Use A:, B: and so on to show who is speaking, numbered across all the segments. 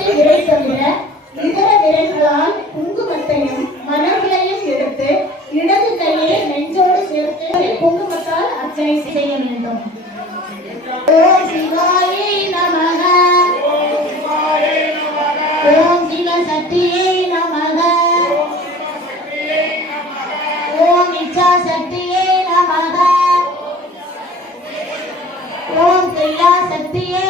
A: மரத்தில் இறை குங்குமத்தையும் மனவிலையும் எடுத்து இடது நெஞ்சோடு சேர்த்து அர்ச்சனை செய்ய வேண்டும்
B: சக்தியே
C: நமதா ஓம் தெய்யா சக்தியே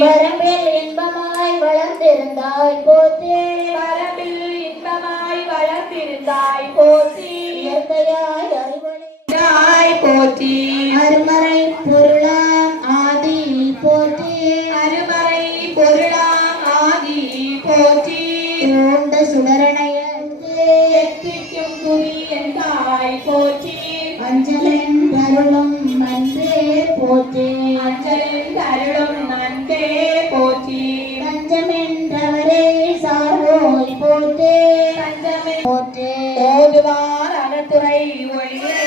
C: ഇൻപമായി വളർത്തിരുന്നായി പോത്തി ായി പോറ്റി അരുമറൈ പൊരുളാം ആദി പോറ്റി
D: അരുമറൈ പൊരുളാം ആദി പോറ്റി
C: നീണ്ട സുവരണയത്തിക്കും
D: കുരി എന്തായി പോറ്റി
C: അഞ്ചലൻ പരുളും മന്ത്രേ പോറ്റേ
D: anyway. Yay.